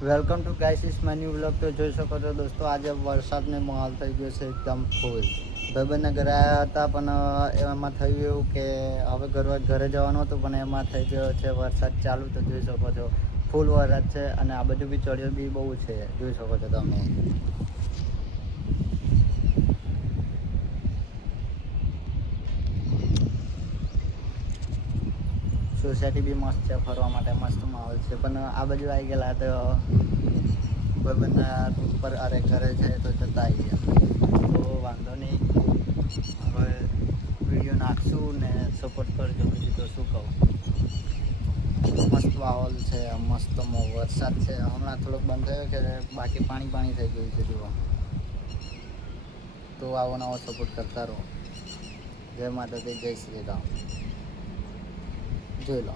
Welcome to guys is my new vlog. તો જોઈ શકો છો દોસ્તો, આજે વરસાદનો માહોલ થઈ ગયો છે એકદમ ફૂલ. ભાઈબંધને ઘરે આવ્યા હતા, પણ એમાં થયું એવું કે હવે ઘરે જવાનું હતું, પણ એમાં થઈ ગયો છે વરસાદ ચાલુ. તો જોઈ શકો છો ફૂલ વરસાદ છે, અને આ બાજુ બી ચડિયો બી બહુ છે, જોઈ શકો છો તમે. સોસાયટી બી મસ્ત છે, ફરવા માટે મસ્ત માહોલ છે, પણ આ બાજુ આવી ગયેલા તો ભાઈબંધના ઉપર ઘરે છે તો જતા આવી ગયા. તો વાંધો નહીં, હવે વિડીયો નાખશું ને સપોર્ટ કરજો. બીજું તો શું કહું, મસ્ત માહોલ છે, મસ્ત વરસાદ છે. હમણાં થોડોક બંધ થયો કે બાકી પાણી થઈ ગયું છે જોવા. તો આવો નવો સપોર્ટ કરતા રહો. જય માતાજી, જય શ્રી રામ. જોઈ લો.